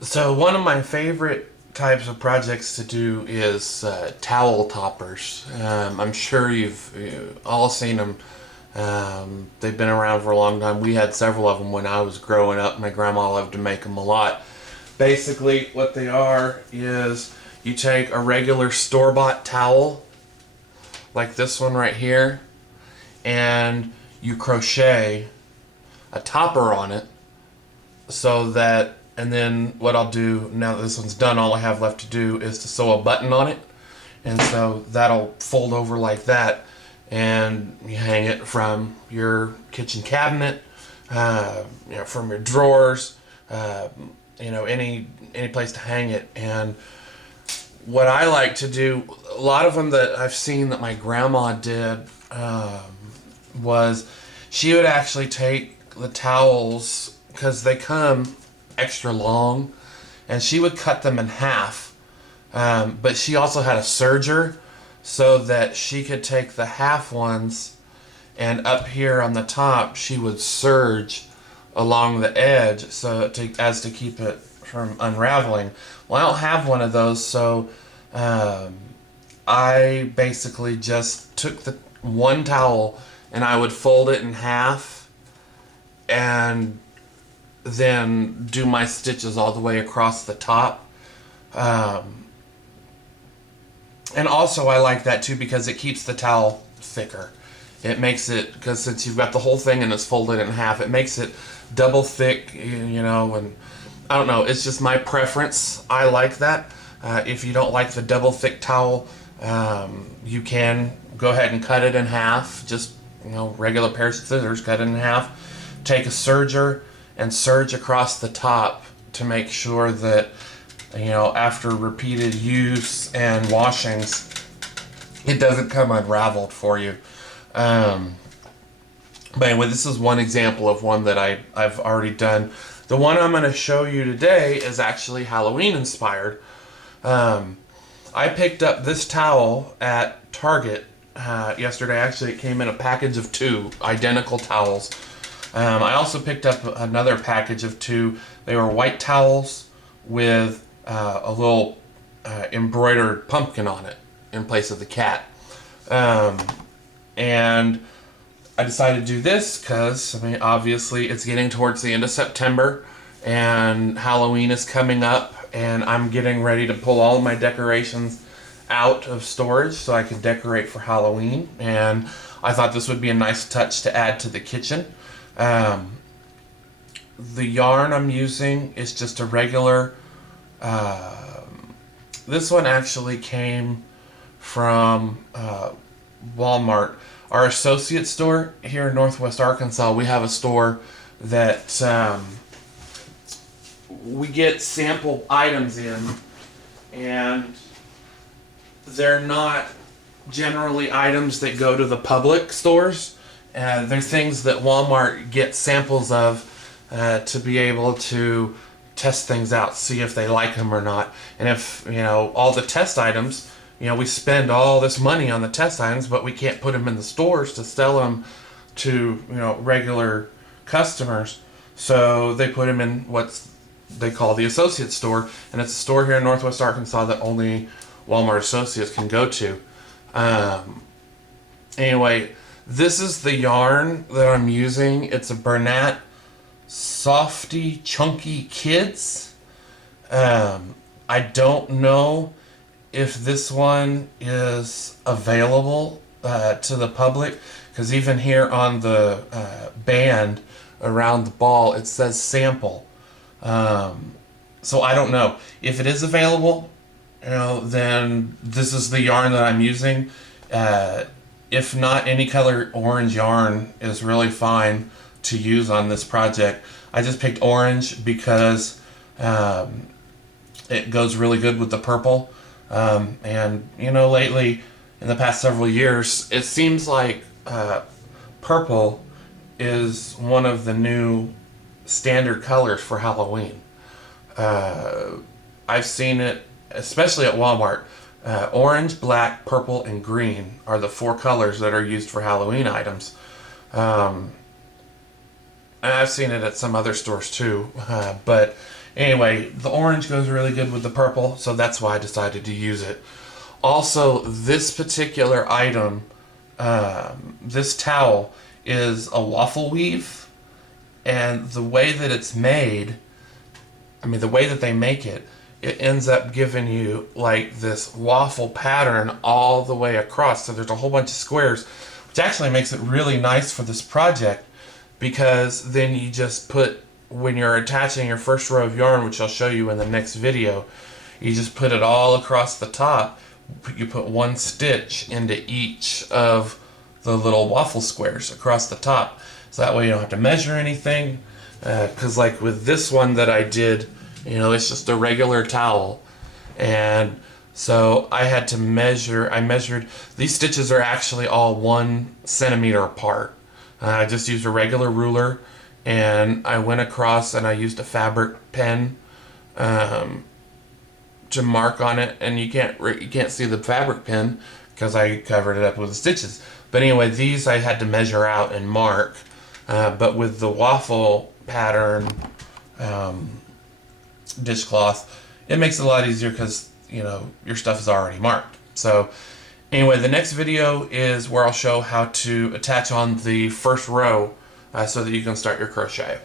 So one of my favorite types of projects to do is towel toppers. I'm sure you've all seen them. They've been around for a long time. We had several of them when I was growing up. My grandma loved to make them a lot. Basically, what they are is you take a regular store-bought towel, like this one right here, and you crochet a topper on it so that, and then what I'll do now that this one's done, all I have left to do is to sew a button on it, and so that'll fold over like that, and you hang it from your kitchen cabinet, from your drawers, uh, any place to hang it. And what I like to do, a lot of them that I've seen that my grandma did, was she would actually take the towels, because they come extra long, and she would cut them in half. But she also had a serger so that she could take the half ones, and up here on the top she would serge along the edge as to keep it from unraveling. Well, I don't have one of those, so I basically just took the one towel and I would fold it in half and then do my stitches all the way across the top. And also I like that too because it keeps the towel thicker. It makes it, because since you've got the whole thing and it's folded in half, it makes it double thick, and I don't know, it's just my preference. I like that. If you don't like the double thick towel, you can go ahead and cut it in half. Just, regular pair of scissors, cut it in half. Take a serger and serge across the top to make sure that, after repeated use and washings, it doesn't come unraveled for you. But anyway, this is one example of one that I've already done. The one I'm going to show you today is actually Halloween inspired. I picked up this towel at Target yesterday. Actually, it came in a package of 2 identical towels. I also picked up another package of 2. They were white towels with a little embroidered pumpkin on it in place of the cat. And I decided to do this because, obviously it's getting towards the end of September and Halloween is coming up, and I'm getting ready to pull all of my decorations out of storage so I can decorate for Halloween. And I thought this would be a nice touch to add to the kitchen. The yarn I'm using is just a regular, this one actually came from Walmart. Our associate store here in Northwest Arkansas, we have a store that we get sample items in, and they're not generally items that go to the public stores. They're things that Walmart gets samples of to be able to test things out, see if they like them or not. And if, all the test items, we spend all this money on the test items, but we can't put them in the stores to sell them to, regular customers. So they put them in what they call the associate store, and it's a store here in Northwest Arkansas that only Walmart associates can go to. Anyway, this is the yarn that I'm using. It's a Bernat Softy Chunky Kids. I don't know if this one is available to the public, because even here on the band around the ball it says sample. So I don't know if it is available. Then this is the yarn that I'm using. If not, any color orange yarn is really fine to use on this project. I just picked orange because it goes really good with the purple. And lately, in the past several years, it seems like purple is one of the new standard colors for Halloween. I've seen it, especially at Walmart. Orange, black, purple, and green are the 4 colors that are used for Halloween items. And I've seen it at some other stores too. But Anyway, the orange goes really good with the purple, so that's why I decided to use it. Also, this particular item, this towel, is a waffle weave, and the way that it's made, the way that they make it, it ends up giving you like this waffle pattern all the way across. So there's a whole bunch of squares, which actually makes it really nice for this project, because then you just put, when you're attaching your first row of yarn, which I'll show you in the next video, you just put it all across the top. You put one stitch into each of the little waffle squares across the top. So that way you don't have to measure anything. Because like with this one that I did, it's just a regular towel. And so I had to measure, I measured, these stitches are actually all 1 centimeter apart. I just used a regular ruler, and I went across and I used a fabric pen to mark on it, and you can't see the fabric pen because I covered it up with the stitches. But anyway, these I had to measure out and mark. But with the waffle pattern dishcloth, it makes it a lot easier because your stuff is already marked. So anyway, the next video is where I'll show how to attach on the first row so that you can start your crochet.